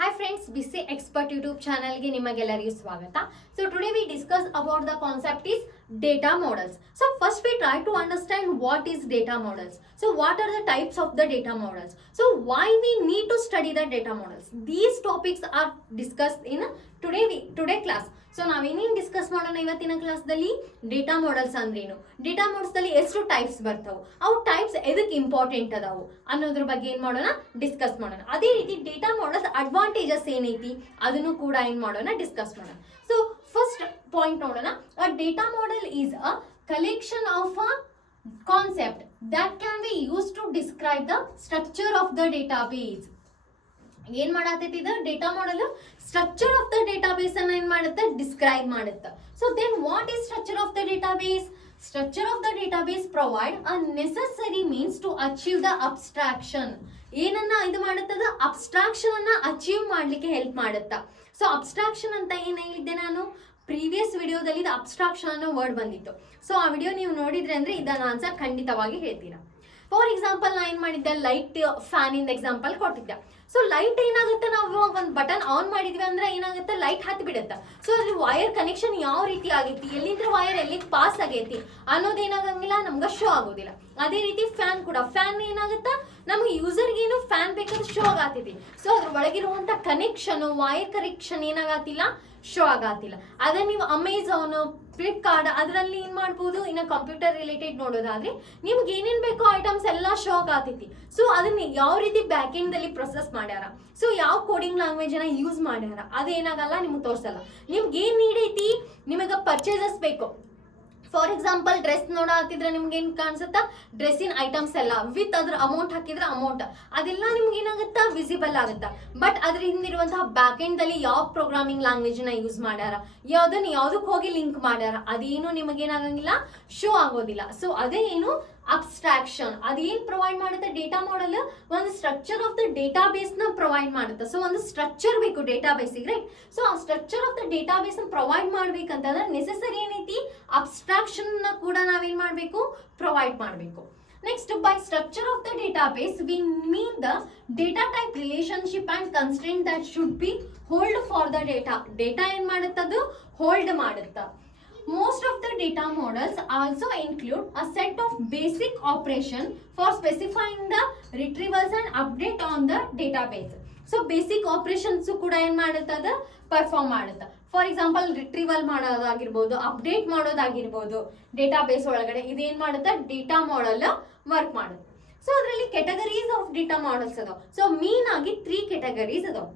Hi friends, BC Expert YouTube channel ಗೆ ನಿಮಗೆಲ್ಲರಿಗೂ ಸ್ವಾಗತ. So today we discuss about the concept is data models. So first we try to understand what is data models. So what are the types of the data models? So why we need to study the data models? These topics are discussed in today class. So ನಾವೇನೇನು discuss ಮಾಡೋಣ ಇವತ್ತಿನ ಕ್ಲಾಸ್ದಲ್ಲಿ data models ಅಂದ್ರೇನು, ಡೇಟಾ ಮಾಡೆಲ್ಸ್ದಲ್ಲಿ ಎಷ್ಟು types ಬರ್ತಾವೆ, ಅವು ಟೈಪ್ಸ್ ಎದಕ್ಕೆ ಇಂಪಾರ್ಟೆಂಟ್ ಅದಾವು ಅನ್ನೋದ್ರ ಬಗ್ಗೆ ಏನು ಮಾಡೋಣ ಡಿಸ್ಕಸ್ ಮಾಡೋಣ. ಅದೇ ರೀತಿ ಡೇಟಾ ಮಾಡೆಲ್ಸ್ ಅಡ್ವಾಂಟೇಜಸ್ ಏನೈತಿ ಅದನ್ನು ಕೂಡ ಏನು ಮಾಡೋಣ ಡಿಸ್ಕಸ್ ಮಾಡೋಣ. ಸೊ ಫಸ್ಟ್ ಪಾಯಿಂಟ್ ನೋಡೋಣ, ಅ data model is a collection of a concept that can be used to describe the structure of the database. ಏನ್ ಮಾಡತೈತಿ ಇದು data model structure of the database ಅನ್ನ ಏನ್ ಮಾಡುತ್ತೆ ಡಿಸ್ಕ್ರೈಬ್ ಮಾಡುತ್ತೆ. So then what is structure of the database? Structure of the database provide a necessary means to achieve the abstraction. ಏನನ್ನ ಇದು ಮಾಡುತ್ತದ ಅಬ್ಸ್ಟ್ರಾಕ್ಷನ್ ಅನ್ನ ಅಚೀವ್ ಮಾಡ್ಲಿಕ್ಕೆ ಹೆಲ್ಪ್ ಮಾಡುತ್ತಾ. ಸೊ ಅಬ್ಸ್ಟ್ರಾಕ್ಷನ್ ಅಂತ ಏನ್ ಹೇಳಿದ್ದೆ ನಾನು ಪ್ರೀವಿಯಸ್ ವಿಡಿಯೋದಲ್ಲಿ ಇದು ಅಬ್ಸ್ಟ್ರಾಕ್ಷನ್ ಅನ್ನೋ ವರ್ಡ್ ಬಂದಿತ್ತು. ಸೊ ಆ ವಿಡಿಯೋ ನೀವು ನೋಡಿದ್ರೆ ಅಂದ್ರೆ ಇದನ್ನ ಆನ್ಸರ್ ಖಂಡಿತವಾಗಿ ಹೇಳ್ತೀರಾ. ಫಾರ್ ಎಕ್ಸಾಂಪಲ್ ನಾ ಏನ್ ಮಾಡಿದ್ದೆ, ಲೈಟ್ ಫ್ಯಾನ್ ಇಂದ ಎಕ್ಸಾಂಪಲ್ ಕೊಟ್ಟಿದ್ದೆ. ಸೊ ಲೈಟ್ ಏನಾಗುತ್ತೆ, ನಾವು ಒಂದು ಬಟನ್ ಆನ್ ಮಾಡಿದ್ವಿ ಅಂದ್ರೆ ಏನಾಗುತ್ತೆ, ಲೈಟ್ ಹತ್ತಿ ಬಿಡುತ್ತೆ. ಸೊ ಅದ್ರ ವೈರ್ ಕನೆಕ್ಷನ್ ಯಾವ ರೀತಿ ಆಗೈತಿ, ಎಲ್ಲಿಂದ ವೈರ್ ಎಲ್ಲಿಗೆ ಪಾಸ್ ಆಗೈತಿ ಅನ್ನೋದೇನಾಗಂಗಿಲ್ಲ, ನಮ್ಗೆ ಶೋ ಆಗೋದಿಲ್ಲ. ಅದೇ ರೀತಿ ಫ್ಯಾನ್ ಕೂಡ, ಫ್ಯಾನ್ ಏನಾಗುತ್ತಾ ನಮ್ಗೆ ಯೂಸರ್ಗೇನು ಫ್ಯಾನ್ ಬೇಕಾದ್ರೆ ಶೋ ಆಗತ್ತೈತಿ. ಸೊ ಅದ್ರ ಒಳಗಿರುವಂತ ಕನೆಕ್ಷನ್ ವೈರ್ ಕನೆಕ್ಷನ್ ಏನಾಗತ್ತಿಲ್ಲ, ಶೋ ಆಗತ್ತಿಲ್ಲ. ಅದೇ ನೀವು ಅಮೆಝಾನ್, ಫ್ಲಿಪ್ಕಾರ್ಟ್ ಅದರಲ್ಲಿ ಏನ್ ಮಾಡ್ಬೋದು, ಇನ್ನು ಕಂಪ್ಯೂಟರ್ ರಿಲೇಟೆಡ್ ನೋಡೋದಾದ್ರೆ ನಿಮ್ಗೆ ಏನೇನ್ ಬೇಕೋ ಐಟಮ್ಸ್ ಎಲ್ಲ ಶೋ ಆಗತೈತಿ. ಸೊ ಅದನ್ನ ಯಾವ ರೀತಿ ಬ್ಯಾಕ್ ಎಂಡ್ ದಲ್ಲಿ ಪ್ರೊಸೆಸ್ ಮಾಡ್ಯಾರ, ಸೊ ಯಾವ ಕೋಡಿಂಗ್ ಲ್ಯಾಂಗ್ವೇಜ್ ಅನ್ನ ಯೂಸ್ ಮಾಡ್ಯಾರ ಅದೇನಾಗಲ್ಲ ನಿಮ್ಗೆ ತೋರ್ಸಲ್ಲ. ನಿಮ್ಗೆ ಏನ್ ನೀಡ್ ಐತಿ, ನಿಮಗೆ ಪರ್ಚೇಸಸ್ ಬೇಕು. ಫಾರ್ ಎಕ್ಸಾಂಪಲ್ ಡ್ರೆಸ್ ನೋಡತ್ತಿದ್ರೆ ನಿಮ್ಗೆ ಏನ್ ಕಾಣಿಸುತ್ತಾ, ಡ್ರೆಸ್ಸಿನ ಐಟಮ್ಸ್ ಎಲ್ಲ ವಿತ್ ಅದ್ರ ಅಮೌಂಟ್ ಹಾಕಿದ್ರೆ ಅಮೌಂಟ್ ಅದೆಲ್ಲ ನಿಮ್ಗೆ ಏನಾಗುತ್ತಾ ವಿಸಿಬಲ್ ಆಗುತ್ತಾ. ಬಟ್ ಅದ್ರ ಹಿಂದಿರುವಂತಹ ಬ್ಯಾಕ್ ಎಂಡ್ ದಲ್ಲಿ ಯಾವ ಪ್ರೋಗ್ರಾಮಿಂಗ್ ಲ್ಯಾಂಗ್ವೇಜ್ ನ ಯೂಸ್ ಮಾಡ್ಯಾರ, ಯಾವ್ದಕ್ಕೆ ಹೋಗಿ ಲಿಂಕ್ ಮಾಡ್ಯಾರ ಅದೇನು ನಿಮಗೇನಾಗಂಗಿಲ್ಲ, ಶೋ ಆಗೋದಿಲ್ಲ. ಸೊ ಅದೇ ಏನು ಅಬ್ಸ್ಟ್ರಾಕ್ಷನ್. ಅದೇನ್ ಪ್ರೊವೈಡ್ ಮಾಡುತ್ತೆ ಡೇಟಾ ಮಾಡೆಲ್, ಒಂದು structure of the database ನ ಪ್ರೊವೈಡ್ ಮಾಡುತ್ತೆ. ಸೊ ಒಂದು ಸ್ಟ್ರಕ್ಚರ್ ಬೇಕು ಡೇಟಾ ಬೇಸಿಗೆ, ರೈಟ್? ಸೊ ಆ structure of the database provide ಮಾಡ್ಬೇಕಂತಂದ್ರೆ ನೆಸೆಸರಿ ಏನೈತಿ, ಅಬ್ಸ್ಟ್ರಾಕ್ಷನ್ ನ ಕೂಡ ನಾವೇನ್ ಮಾಡ್ಬೇಕು, ಪ್ರೊವೈಡ್ ಮಾಡಬೇಕು. Next, by structure of the database we mean the data type relationship and constraint that should be hold for the data. Data ಏನ್ ಮಾಡುತ್ತದು hold ಮಾಡುತ್ತ. Most of the data models also include a set of basic operation for specifying the retrievals and update on the database. So basic operations ಕೂಡ ಏನ್ ಮಾಡುತ್ತದೆ, perform ಮಾಡುತ್ತೆ. For example retrieval ಮಾಡೋದಾಗಿರ್ಬೋದು, update ಮಾಡೋದಾಗಿರ್ಬೋದು database ಒಳಗಡೆ, ಇದೇನ್ ಮಾಡುತ್ತೆ ಡೇಟಾ ಮಾಡೆಲ್ ವರ್ಕ್ ಮಾಡುತ್ತೆ. ಸೊ ಅದರಲ್ಲಿ ಕೆಟಗರೀಸ್ ಆಫ್ ಡೇಟಾ ಮಾಡೆಲ್ಸ್ ಅದಾವ. ಸೊ ಮೇನ್ ಆಗಿ 3 ಕೆಟಗರೀಸ್ ಅದಾವ.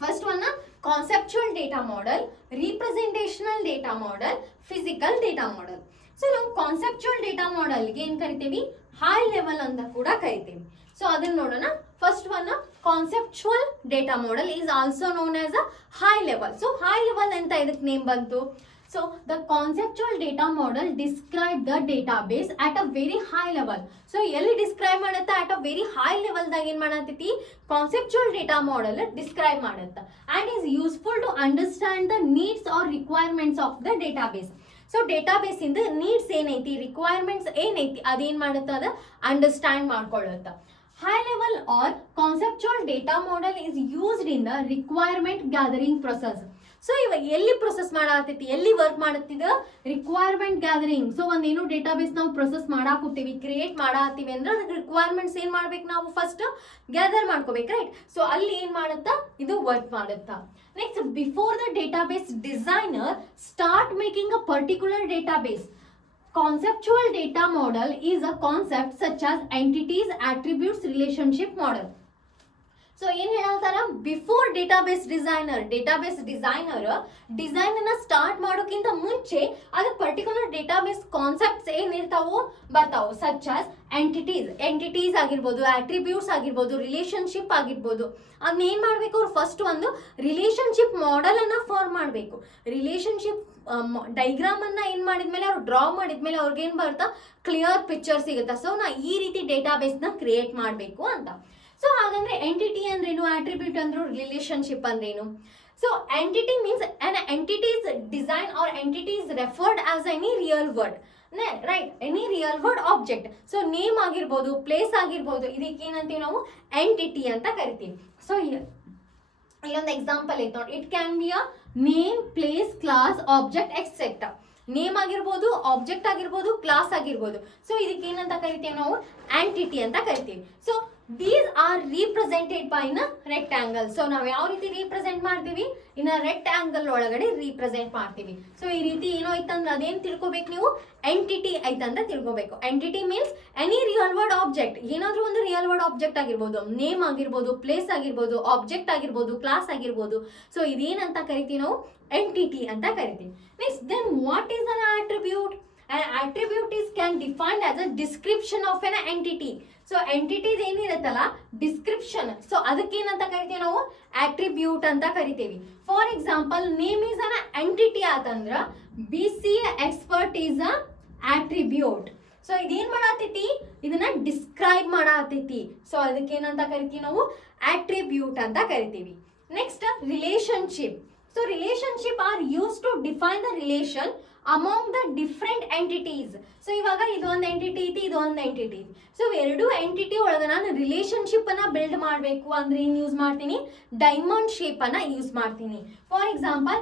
First one conceptual data model, representational data model, physical data model. So ನಾವು ಕಾನ್ಸೆಪ್ಚುಯಲ್ ಡೇಟಾ ಮಾಡೆಲ್ಗೆ ಏನ್ ಕರಿತೀವಿ, ಹೈ ಲೆವೆಲ್ ಅಂತ ಕೂಡ ಕರಿತೀವಿ. ಸೊ ಅದನ್ನ ನೋಡೋಣ. First one conceptual data model is also known as a high level. So high level ಅಂತ ಇದಕ್ಕೆ ನೇಮ್ ಬಂತು. So the conceptual data model describe the database at a very high level. So ಎಲ್ಲಿ describe ಮಾಡುತ್ತೆ, at a very high level ದಾಗ ಏನ್ ಮಾಡತೈತಿ, conceptual data model describe ಮಾಡುತ್ತೆ and is useful to understand the needs or requirements of the database. So database ಇಂದ needs ಏನೈತಿ, requirements ಏನೈತಿ ಅದೇನ್ ಮಾಡುತ್ತೆ, ಅದ ಅಂಡರ್ಸ್ಟ್ಯಾಂಡ್ ಮಾಡ್ಕೊಳ್ಳುತ್ತೆ. High level or conceptual data model is used in the requirement gathering process. So ಇವಾಗ ಎಲ್ಲಿ process ಮಾಡಾತೈತಿ, ಎಲ್ಲಿ ವರ್ಕ್ ಮಾಡುತ್ತಿದ, ರಿಕ್ವೈರ್ಮೆಂಟ್ ಗ್ಯಾದರಿಂಗ್. ಸೊ ಒಂದೇನು ಡೇಟಾಬೇಸ್ ನಾವು ಪ್ರೊಸೆಸ್ ಮಾಡಾಕುತ್ತೀವಿ, ಕ್ರಿಯೇಟ್ ಮಾಡಾತೀವಿ ಅಂದ್ರೆ ಅದಕ್ಕೆ ರಿಕ್ವೈರ್ಮೆಂಟ್ಸ್ ಏನ್ ಮಾಡ್ಬೇಕು, ನಾವು ಫಸ್ಟ್ ಗ್ಯಾದರ್ ಮಾಡ್ಕೋಬೇಕು, ರೈಟ್? ಸೊ ಅಲ್ಲಿ ಏನ್ ಮಾಡುತ್ತಾ, ಇದು ವರ್ಕ್ ಮಾಡುತ್ತಾ. Next, before the database designer start making a particular database, conceptual data model is a concept such as entities, attributes, relationship model. So ಏನ್ ಹೇಳ್ತಾರ, ಬಿಫೋರ್ ಡೇಟಾಬೇಸ್ ಡಿಸೈನರ್ ಡಿಸೈನ್ ಅನ್ನ start ಮಾಡೋಕ್ಕಿಂತ ಮುಂಚೆ ಅದಕ್ಕೆ ಪರ್ಟಿಕ್ಯುಲರ್ ಡೇಟಾಬೇಸ್ ಕಾನ್ಸೆಪ್ಟ್ಸ್ ಏನಿರ್ತಾವೋ ಬರ್ತಾವು. Such as entities ಆಗಿರ್ಬೋದು, attributes ಆಗಿರ್ಬೋದು, relationship ಆಗಿರ್ಬೋದು. ಅದನ್ನ ಏನ್ ಮಾಡ್ಬೇಕು, ಅವ್ರು ಫಸ್ಟ್ ಒಂದು ರಿಲೇಶನ್ಶಿಪ್ ಮಾಡೆಲ್ ಅನ್ನ ಫಾರ್ಮ್ ಮಾಡಬೇಕು. ರಿಲೇಶನ್ಶಿಪ್ ಡೈಗ್ರಾಮ್ ಅನ್ನ ಏನ್ ಮಾಡಿದ್ಮೇಲೆ, ಅವ್ರು ಡ್ರಾ ಮಾಡಿದ್ಮೇಲೆ ಅವ್ರಿಗೆ ಏನ್ ಬರ್ತಾ, ಕ್ಲಿಯರ್ ಪಿಕ್ಚರ್ ಸಿಗುತ್ತಾ. ಸೊ ನಾ ಈ ರೀತಿ ಡೇಟಾಬೇಸ್ ನ ಕ್ರಿಯೇಟ್ ಮಾಡಬೇಕು ಅಂತ. ಸೊ ಹಾಗಂದ್ರೆ ಎಂಟಿಟಿ ಅಂದ್ರೇನು, ಆಟ್ರಿಬ್ಯೂಟ್ ಅಂದ್ರು, ರಿಲೇಶನ್ಶಿಪ್ ಅಂದ್ರೇನು. So entity means an entity is design or entity is referred as any real word, right? Any real world object. So name ಆಗಿರ್ಬೋದು, ಪ್ಲೇಸ್ ಆಗಿರ್ಬೋದು, ಇದಕ್ಕೆ ಏನಂತೀವಿ ನಾವು ಎಂಟಿಟಿ ಅಂತ ಕರಿತೀವಿ. ಸೊ ಇಲ್ಲೊಂದು ಎಕ್ಸಾಂಪಲ್ ಐತೆ ನೋಡಿ, it can be a name, place, class, object etcetera. Name ಆಗಿರ್ಬೋದು, ಆಬ್ಜೆಕ್ಟ್ ಆಗಿರ್ಬೋದು, ಕ್ಲಾಸ್ ಆಗಿರ್ಬೋದು. ಸೊ ಇದಕ್ಕೆ ಏನಂತ ಕರಿತೀವಿ ನಾವು, ಆಂಟಿಟಿ ಅಂತ ಕರಿತೀವಿ. So these R represented by in rectangle. So ನಾವು ಯಾವ ರೀತಿ ರೀಪ್ರೆಸೆಂಟ್ ಮಾಡ್ತೀವಿ, ಇನ್ನ ರೆಕ್ಟ್ಯಾಂಗಲ್ ಒಳಗಡೆ ರೀಪ್ರೆಸೆಂಟ್ ಮಾಡ್ತೀವಿ. ಸೊ ಈ ರೀತಿ ಏನೋ ಐತಂದ್ರೆ ಅದೇನು ತಿಳ್ಕೊಬೇಕು ನೀವು, ಎಂಟಿಟಿ ಐತಂದ್ರೆ ತಿಳ್ಕೊಬೇಕು. Entity means any real world object, ಏನಾದ್ರೂ ಒಂದು ರಿಯಲ್ ವರ್ಡ್ ಆಬ್ಜೆಕ್ಟ್ ಆಗಿರ್ಬೋದು, ನೇಮ್ ಆಗಿರ್ಬೋದು, ಪ್ಲೇಸ್ ಆಗಿರ್ಬೋದು, ಆಬ್ಜೆಕ್ಟ್ ಆಗಿರ್ಬೋದು, ಕ್ಲಾಸ್ ಆಗಿರ್ಬೋದು. ಸೊ ಇದೇನಂತ ಕರಿತೀವಿ ನಾವು, ಎಂಟಿಟಿ ಅಂತ ಕರಿತೀವಿ. Next, then what is an attribute? An attribute is can defined as a description of an entity. So entities ಏನಿರುತ್ತಲ್ಲ, ಡಿಸ್ಕ್ರಿಪ್ಷನ್. ಸೊ ಅದಕ್ಕೇನಂತ ಕರಿತೀವಿ ನಾವು, ಆಟ್ರಿಬ್ಯೂಟ್ ಅಂತ ಕರಿತೀವಿ. For example, name is an entity ಆತಂದ್ರ BC expert is a attribute. So ಇದೇನ್ ಮಾಡತೈತಿ, ಇದನ್ನ ಡಿಸ್ಕ್ರೈಬ್ ಮಾಡತೈತಿ. ಸೊ ಅದಕ್ಕೇನಂತ ಕರಿತೀವಿ ನಾವು, ಆಟ್ರಿಬ್ಯೂಟ್ ಅಂತ ಕರಿತೀವಿ. Next, relationship. So relationship are use to define the relation among the different entities. So ಇವಾಗ ಇದೊಂದು ಎಂಟಿಟಿ ಐತಿ, ಇದೊಂದು ಎಂಟಿಟಿ. ಸೊ ಎರಡು ಎಂಟಿಟಿ ಒಳಗೆ ನಾನು ರಿಲೇಶನ್ಶಿಪ್ ಅನ್ನ ಬಿಲ್ಡ್ ಮಾಡಬೇಕು ಅಂದ್ರೆ ಏನು ಯೂಸ್ ಮಾಡ್ತೀನಿ, ಡೈಮಂಡ್ ಶೇಪ್ ಅನ್ನ ಯೂಸ್ ಮಾಡ್ತೀನಿ. ಫಾರ್ ಎಕ್ಸಾಂಪಲ್,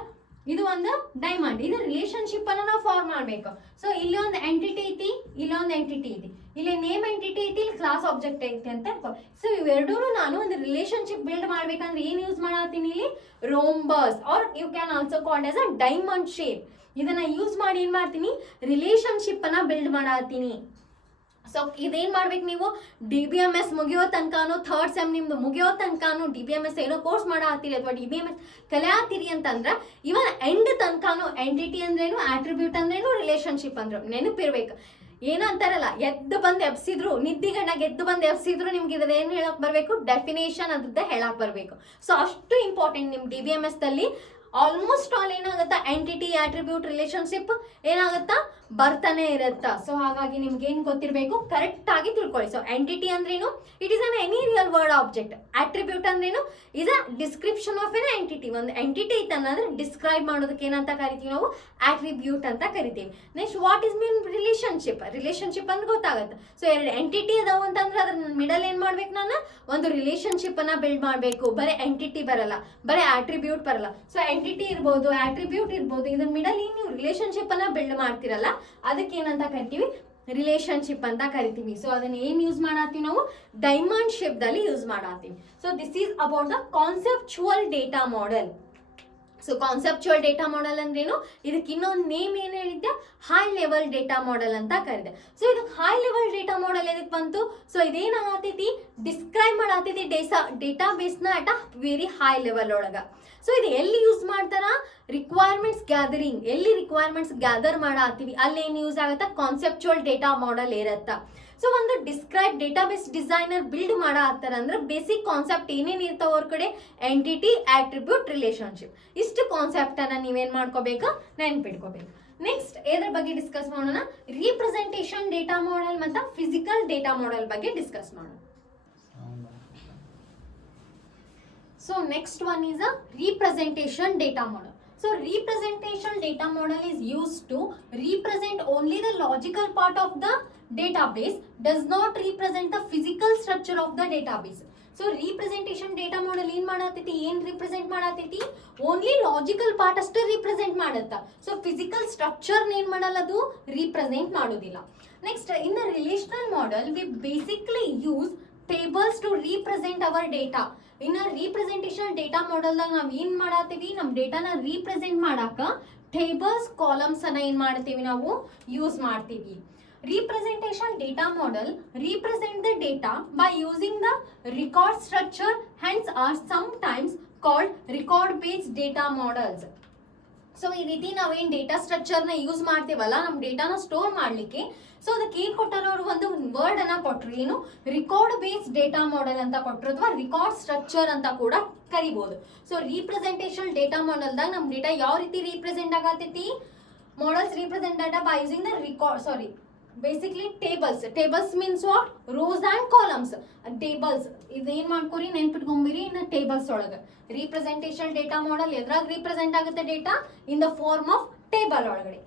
ಇದು ಒಂದು ಡೈಮಂಡ್, ಇದು ರಿಲೇಶನ್ಶಿಪ್ ಅನ್ನ ನಾವು ಫಾರ್ಮ್ ಮಾಡಬೇಕು. ಸೊ ಇಲ್ಲಿ ಒಂದು ಎಂಟಿಟಿ ಐತಿ, ಇಲ್ಲೊಂದು ಎಂಟಿಟಿ ಐತಿ, ಇಲ್ಲಿ ನೇಮ್ ಎಂಟಿಟಿ ಐತಿ, ಇಲ್ಲಿ ಕ್ಲಾಸ್ ಆಬ್ಜೆಕ್ಟ್ ಐತಿ ಅಂತ. ಸೊ ಇವೆರಡೂ ನಾನು ಒಂದು ರಿಲೇಶನ್ಶಿಪ್ ಬಿಲ್ಡ್ ಮಾಡ್ಬೇಕಂದ್ರೆ ಏನು ಯೂಸ್ ಮಾಡತ್ತೀನಿ, ಇಲ್ಲಿ rhombus or you can also called as a diamond shape. ಇದನ್ನ ಯೂಸ್ ಮಾಡಿ ಏನ್ ಮಾಡ್ತೀನಿ, ರಿಲೇಶನ್ಶಿಪ್ ಅನ್ನ ಬಿಲ್ಡ್ ಮಾಡತ್ತೀನಿ. ಸೊ ಇದೇನ್ ಮಾಡ್ಬೇಕು ನೀವು, DBMS ಮುಗಿಯೋ ತನಕನೂ, ಥರ್ಡ್ ಸೆಮ್ ನಿಮ್ದು ಮುಗಿಯೋ ತನಕನೂ, DBMS ಏನೋ ಕೋರ್ಸ್ ಮಾಡತ್ತೀರಿ ಅಥವಾ DBMS ಕಲಿಯಾತೀರಿ ಅಂತಂದ್ರೆ ಇವನ್ ಎಂಡ್ ತನಕನೂ ಎಂಟಿಟಿ ಅಂದ್ರೇನು, ಆಟ್ರಿಬ್ಯೂಟ್ ಅಂದ್ರೇನು, ರಿಲೇಶನ್ಶಿಪ್ ಅಂದ್ರು ನೆನಪಿರ್ಬೇಕು. ಏನೋ ಅಂತಾರಲ್ಲ, ಎದ್ದು ಬಂದು ಎಬ್ಸಿದ್ರು, ನಿದ್ದಿಗಣ್ಣಾಗ ಎದ್ದು ಬಂದು ಎಬ್ಸಿದ್ರು, ನಿಮ್ಗೆ ಇದ್ರ ಏನು ಹೇಳಕ್ ಬರ್ಬೇಕು, ಡೆಫಿನೇಷನ್ ಅದ್ರದ್ದೇ ಹೇಳಕ್ ಬರ್ಬೇಕು. ಸೊ ಅಷ್ಟು ಇಂಪಾರ್ಟೆಂಟ್ ನಿಮ್ DBMS ದಲ್ಲಿ. ಆಲ್ಮೋಸ್ಟ್ ಆಲ್ ಏನಾಗುತ್ತಾ, ಎಂಟಿಟಿ, ಆಟ್ರಿಬ್ಯೂಟ್, ರಿಲೇಶನ್ಶಿಪ್ ಏನಾಗುತ್ತಾ ಬರ್ತಾನೆ ಇರುತ್ತಾ. ಸೊ ಹಾಗಾಗಿ ನಿಮ್ಗೆ ಏನ್ ಗೊತ್ತಿರಬೇಕು, ಕರೆಕ್ಟ್ ಆಗಿ ತಿಳ್ಕೊಳ್ಳಿ. ಸೊ ಎಂಟಿಟಿ ಅಂದ್ರೇನು, it is an any real world object. Attribute ಅಂದ್ರೇನು, is a description of an entity. ಒಂದು ಎಂಟಿಟಿ ಐತಂದ್ರೆ ಡಿಸ್ಕ್ರೈಬ್ ಮಾಡೋದಕ್ಕೆ ಏನಂತ ಕರಿತೀವಿ ನಾವು, ಆಟ್ರಿಬ್ಯೂಟ್ ಅಂತ ಕರಿತೀವಿ. Next, what is mean relationship? Relationship ಅಂತ ಗೊತ್ತಾಗುತ್ತೆ. ಸೊ ಎರಡು ಎಂಟಿಟಿ ಅದಾವ ಅಂತಂದ್ರೆ ಅದ್ರ ಮಿಡಲ್ ಏನ್ ಮಾಡ್ಬೇಕು, ನಾನು ಒಂದು ರಿಲೇಶನ್ಶಿಪ್ ಅನ್ನ ಬಿಲ್ಡ್ ಮಾಡಬೇಕು. ಬರೀ ಎಂಟಿಟಿ ಬರಲ್ಲ, ಬರೀ ಆಟ್ರಿಬ್ಯೂಟ್ ಬರಲ್ಲ. ಸೊ ಎಂಟಿಟಿ ಇರ್ಬೋದು, ಆಟ್ರಿಬ್ಯೂಟ್ ಇರ್ಬೋದು, ಇದ್ರ ಮಿಡಲ್ ಏನ್ ನೀವು ರಿಲೇಶನ್ಶಿಪ್ ಅನ್ನ ಬಿಲ್ಡ್ ಮಾಡ್ತಿರಲ್ಲ, ಅದಕ್ಕೆ ಏನಂತ ಕರಿತೀವಿ, ರಿಲೇಶನ್ಶಿಪ್ ಅಂತ ಕರಿತೀವಿ. ಸೊ ಅದನ್ನ ಏನ್ ಯೂಸ್ ಮಾಡತ್ತೀವಿ ನಾವು, ಡೈಮಂಡ್ ಶೇಪ್ ದಲ್ಲಿ ಯೂಸ್ ಮಾಡತ್ತೀವಿ. So this is about the conceptual data model. So conceptual data model ಅಂದ್ರೇನು, ಇದಕ್ಕೆ ಇನ್ನೊಂದು ನೇಮ್ ಏನು ಹೇಳಿದ್ದೆ, ಹೈ ಲೆವೆಲ್ ಡೇಟಾ ಮಾಡೆಲ್ ಅಂತ ಕರಿದೆ. ಸೊ ಇದಕ್ಕೆ ಹೈ ಲೆವೆಲ್ ಡೇಟಾ ಮಾಡೆಲ್ ಎದಕ್ಕೆ ಬಂತು, ಸೊ ಇದೇನಾಗತೈತಿ, ಡಿಸ್ಕ್ರೈಬ್ ಮಾಡತೈತಿ ಡೇಟಾ ಬೇಸ್ನ at a very high level ಒಳಗ. ಸೊ ಇದು ಎಲ್ಲಿ ಯೂಸ್ ಮಾಡ್ತಾರ, ರಿಕ್ವೈರ್ಮೆಂಟ್ಸ್ ಗ್ಯಾದರಿಂಗ್, ಎಲ್ಲಿ ರಿಕ್ವೈರ್ಮೆಂಟ್ಸ್ ಗ್ಯಾದರ್ ಮಾಡತ್ತೀವಿ ಅಲ್ಲಿ ಏನು ಯೂಸ್ ಆಗುತ್ತಾ, ಕಾನ್ಸೆಪ್ಚುವಲ್ ಡೇಟಾ ಮಾಡೆಲ್ ಇರತ್ತಾ. ಸೊ ಒಂದು ಡಿಸ್ಕ್ರೈಬ್ ಡೇಟಾಬೇಸ್ ಡಿಸೈನರ್ ಬಿಲ್ಡ್ ಮಾಡತ್ತಾರ ಅಂದ್ರೆ ಬೇಸಿಕ್ ಕಾನ್ಸೆಪ್ಟ್ ಏನೇನು ಇರ್ತಾವ ಅವ್ರ ಕಡೆ, ಎಂಟಿಟಿ, ಆಟ್ರಿಬ್ಯೂಟ್, ರಿಲೇಶನ್ಶಿಪ್, ಇಷ್ಟು ಕಾನ್ಸೆಪ್ಟ್ ಅನ್ನ ನೀವೇನ್ ಮಾಡ್ಕೋಬೇಕು, ನೆನ್ಪಿಟ್ಕೋಬೇಕು. ನೆಕ್ಸ್ಟ್ ಎದ್ರ ಬಗ್ಗೆ ಡಿಸ್ಕಸ್ ಮಾಡೋಣ, ರೀಪ್ರೆಸೆಂಟೇಷನ್ ಡೇಟಾ ಮಾಡೆಲ್ ಮತ್ತು ಫಿಸಿಕಲ್ ಡೇಟಾ ಮಾಡೆಲ್ ಬಗ್ಗೆ ಡಿಸ್ಕಸ್ ಮಾಡೋಣ. So next one is a representation data model. So representation data model is used to represent only the logical part of the database, does not represent the physical structure of the database. So representation data model ಏನ್ ಮಾಡತೈತಿ, ಏನ್ represent ಮಾಡತೈತಿ, only logical part ಅಷ್ಟೇ represent ಮಾಡುತ್ತ. So physical structure ಏನ್ ಮಾಡಲ್ಲ, ಅದು represent ಮಾಡೋದಿಲ್ಲ. Next, in the relational model we basically use tables to represent our data. ಇನ್ನು ರೀಪ್ರೆಸೆಂಟೇಷನ್ ಡೇಟಾ ಮಾಡೆಲ್ದಾಗ ನಾವು ಏನು ಮಾಡತ್ತೀವಿ, ನಮ್ಮ ಡೇಟಾನ ರೀಪ್ರೆಸೆಂಟ್ ಮಾಡಾಕ ಟೇಬಲ್ಸ್, ಕಾಲಮ್ಸ್ ಅನ್ನ ಏನು ಮಾಡ್ತೀವಿ ನಾವು ಯೂಸ್ ಮಾಡ್ತೀವಿ. Representation data model represent the data by using the record structure, hence are sometimes called record based data models. So ಈ ರೀತಿ ನಾವೇನು ಡೇಟಾ ಸ್ಟ್ರಕ್ಚರ್ನ ಯೂಸ್ ಮಾಡ್ತೀವಲ್ಲ ನಮ್ಮ ಡೇಟಾನ ಸ್ಟೋರ್ ಮಾಡಲಿಕ್ಕೆ, ಸೊ ಅದಕ್ಕೆ ಏನು ಕೊಟ್ಟಾರೋ ಅವರು ಒಂದು ವರ್ಡ್ ಅನ್ನ ಕೊಟ್ಟರು, ಏನು ರಿಕಾರ್ಡ್ ಬೇಸ್ಡ್ ಡೇಟಾ ಮಾಡೆಲ್ ಅಂತ ಕೊಟ್ಟರು, ಅಥವಾ ರಿಕಾರ್ಡ್ ಸ್ಟ್ರಕ್ಚರ್ ಅಂತ ಕೂಡ ಕರಿಬಹುದು. ಸೊ ರೀಪ್ರೆಸೆಂಟೇಷನ್ ಡೇಟಾ ಮಾಡೆಲ್ದಾಗ ನಮ್ಮ ಡೇಟಾ ಯಾವ ರೀತಿ ರೀಪ್ರೆಸೆಂಟ್ ಆಗತೈತಿ, models represent data by using the record basically tables means what, rows and columns. Tables ಇದೇನು ಮಾಡ್ಕೊರಿ, ನೆನ್ಪಿಟ್ಕೊಂಬಿರಿ. ಇನ್ನು ಟೇಬಲ್ಸ್ ಒಳಗೆ ರೀಪ್ರೆಸೆಂಟೇಷನ್ ಡೇಟಾ ಮಾಡೆಲ್ ಎದ್ರಾಗ ರೀಪ್ರೆಸೆಂಟ್ ಆಗುತ್ತೆ, data in the form of table ಒಳಗಡೆ.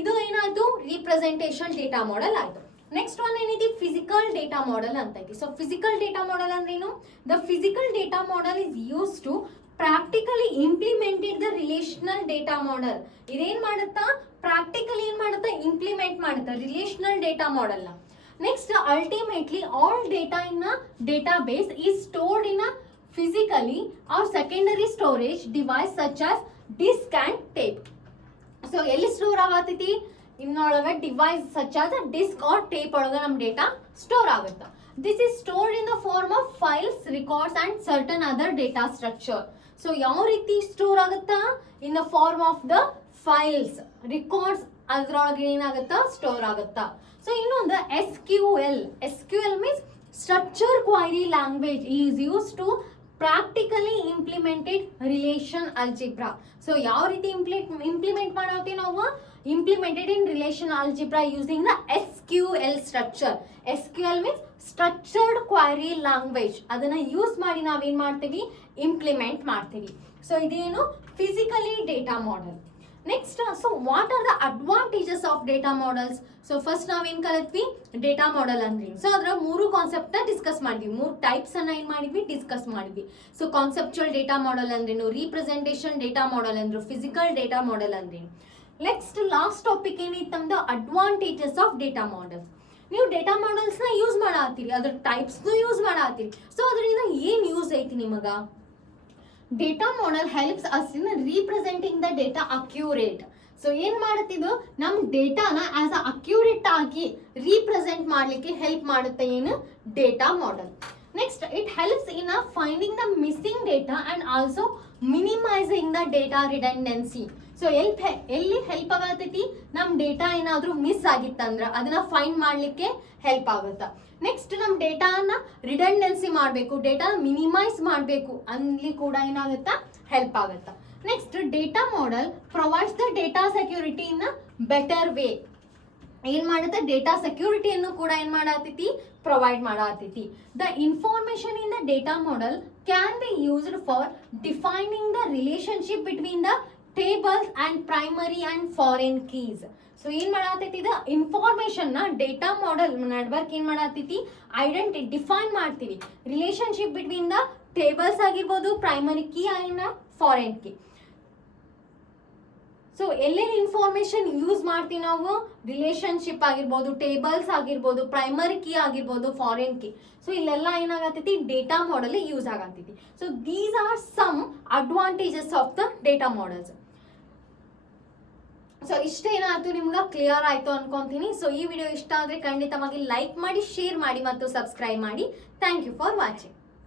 ಇದು ಏನಾಯ್ತು, ರೀಪ್ರೆಸೆಂಟೇಷನ್ ಡೇಟಾ ಮಾಡೆಲ್ ಆಯ್ತು. ನೆಕ್ಸ್ಟ್ ಒನ್ ಏನೈತಿ, ಫಿಸಿಕಲ್ ಡೇಟಾ ಮಾಡೆಲ್ ಅಂತ ಐತಿ. ಸೊ ಫಿಸಿಕಲ್ ಡೇಟಾ ಮಾಡೆಲ್ ಅಂದ್ರೇನು, the physical data model is use to practically implemented the relational data model. ಇದೇನ್ ಮಾಡುತ್ತಾ, ಪ್ರಾಕ್ಟಿಕಲಿ ಏನ್ ಮಾಡುತ್ತಾ, ಇಂಪ್ಲಿಮೆಂಟ್ ಮಾಡುತ್ತಾ ರಿಲೇಷನಲ್ ಡೇಟಾ ಮಾಡೆಲ್ ನ. Next, ultimately all data in a database is stored in a physically or secondary storage device such as disk and tape. So ಎಲ್ಲಿ store ಆಗತೈತಿ, ಇನ್ನೊಳಗ device such as disk or tape ಒಳಗ ನಮ್ಮ data store ಆಗುತ್ತೆ. This is stored in the form of files, records and certain other data structure. So ಯಾವ ರೀತಿ store ಆಗುತ್ತಾ, in the form of the files, records, ಅದ್ರೊಳಗೆ ಏನಾಗುತ್ತಾ, store ಆಗುತ್ತಾ. So ಇನ್ನೊಂದು SQL. SQL means structure query language is use to practically implemented relation algebra. So ಯಾವ ರೀತಿ implement ಮಾಡತ್ತೀವಿ ನಾವು, implemented in relation algebra using the SQL structure. SQL means structured query language. ಅದನ್ನ use ಮಾಡಿ ನಾವೇನ್ ಮಾಡ್ತೀವಿ, ಇಂಪ್ಲಿಮೆಂಟ್ ಮಾಡ್ತೀವಿ. ಸೊ ಇದೇನು physically data model. Next, so what are the advantages of data models. So first ನಾವೇನ್ ಕಲಿತ್ವಿ, data model ಅಂದ್ರೆ. So ಅದರ 3 concept ನ ಡಿಸ್ಕಸ್ ಮಾಡಿದ್ವಿ, 3 ಟೈಪ್ಸ್ ಅನ್ನ ಏನ್ ಮಾಡಿದ್ವಿ, ಡಿಸ್ಕಸ್ ಮಾಡಿದ್ವಿ. ಸೊ ಕಾನ್ಸೆಪ್ಚುಯಲ್ ಡೇಟಾ ಮಾಡೆಲ್ ಅಂದ್ರೇನು, ರೀಪ್ರೆಸೆಂಟೇಷನ್ ಡೇಟಾ ಮಾಡೆಲ್ ಅಂದ್ರು, ಫಿಸಿಕಲ್ ಡೇಟಾ ಮಾಡೆಲ್ ಅಂದ್ರೇನು. ನೆಕ್ಸ್ಟ್ ಲಾಸ್ಟ್ ಟಾಪಿಕ್ ಏನಿತ್ತು ನಮ್ದು, ಅಡ್ವಾಂಟೇಜಸ್ ಆಫ್ ಡೇಟಾ ಮಾಡೆಲ್ಸ್. ನೀವು ಡೇಟಾ ಮಾಡೆಲ್ಸ್ ನ ಯೂಸ್ ಮಾಡತ್ತೀರಿ, ಅದ್ರ ಟೈಪ್ಸ್ ಯೂಸ್ ಮಾಡತ್ತೀರಿ. ಸೊ ಅದರಿಂದ ಏನ್ ಯೂಸ್ ಐತಿ ನಿಮಗ, data model helps us in representing the data accurate. So ಏನ್ ಮಾಡುತ್ತಿದ್ದು, ನಮ್ ಡೇಟಾನ ಆಸ್ ಅ ಅಕ್ಯುರೇಟ್ ಆಗಿ ರೀಪ್ರೆಸೆಂಟ್ ಮಾಡ್ಲಿಕ್ಕೆ ಹೆಲ್ಪ್ ಮಾಡುತ್ತೆ ಏನು, data model. Next, it helps in finding the missing data and also minimising the data redundancy. So ಎಲ್ಲಿ help ಆಗತೈತಿ, ನಮ್ ಡೇಟಾ ಏನಾದ್ರೂ ಮಿಸ್ ಆಗಿತ್ತಂದ್ರ ಅದನ್ನ ಫೈಂಡ್ ಮಾಡ್ಲಿಕ್ಕೆ ಹೆಲ್ಪ್ ಆಗುತ್ತಾ. ನೆಕ್ಸ್ಟ್, ನಮ್ ಡೇಟಾನ ರಿಡಂಡೆನ್ಸಿ ಮಾಡಬೇಕು, ಡೇಟಾ ಮಿನಿಮೈಸ್ ಮಾಡಬೇಕು ಅಲ್ಲಿ ಕೂಡ ಏನಾಗುತ್ತಾ, ಹೆಲ್ಪ್ ಆಗುತ್ತಾ. Next, data model provides the data security in a better way. ಏನ್ ಮಾಡುತ್ತೆ, ಡೇಟಾ ಸೆಕ್ಯೂರಿಟಿಯನ್ನು ಕೂಡ ಏನ್ ಮಾಡತೈತಿ, ಪ್ರೊವೈಡ್ ಮಾಡತೈತಿ. The information in the data model can be used for defining the relationship between the tables and primary and foreign keys. So ಏನ್ ಮಾಡತೈತಿ, ಇದು information ನ ಡೇಟಾ ಮಾಡೆಲ್ ನೆಟ್ವರ್ಕ್ ಏನ್ ಮಾಡತೈತಿ, ಡಿಫೈನ್ ಮಾಡ್ತೀವಿ. ರಿಲೇಶನ್ಶಿಪ್ ಬಿಟ್ವೀನ್ ದ ಟೇಬಲ್ಸ್ ಆಗಿರ್ಬೋದು, primary key and foreign key. So ಎಲ್ಲೆಲ್ಲಿ information use ಮಾಡ್ತೀವಿ ನಾವು, ರಿಲೇಶನ್ಶಿಪ್ ಆಗಿರ್ಬೋದು, ಟೇಬಲ್ಸ್ ಆಗಿರ್ಬೋದು, ಪ್ರೈಮರಿ ಕೀ ಆಗಿರ್ಬೋದು, ಫಾರಿನ್ ಕೀ. ಸೊ ಇಲ್ಲೆಲ್ಲ ಏನಾಗತೈತಿ, ಡೇಟಾ ಮಾಡೆಲ್ ಯೂಸ್ ಆಗತೈತಿ. So these are some advantages of the data models. So ಇಷ್ಟೇನಾಯ್ತು, ನಿಮ್ಗೆ ಕ್ಲಿಯರ್ ಆಯ್ತು ಅನ್ಕೊಂತೀನಿ. ಸೊ ಈ ವಿಡಿಯೋ ಇಷ್ಟ ಆದ್ರೆ ಖಂಡಿತವಾಗಿ ಲೈಕ್ ಮಾಡಿ, ಶೇರ್ ಮಾಡಿ ಮತ್ತು ಸಬ್ಸ್ಕ್ರೈಬ್ ಮಾಡಿ. Thank you for watching.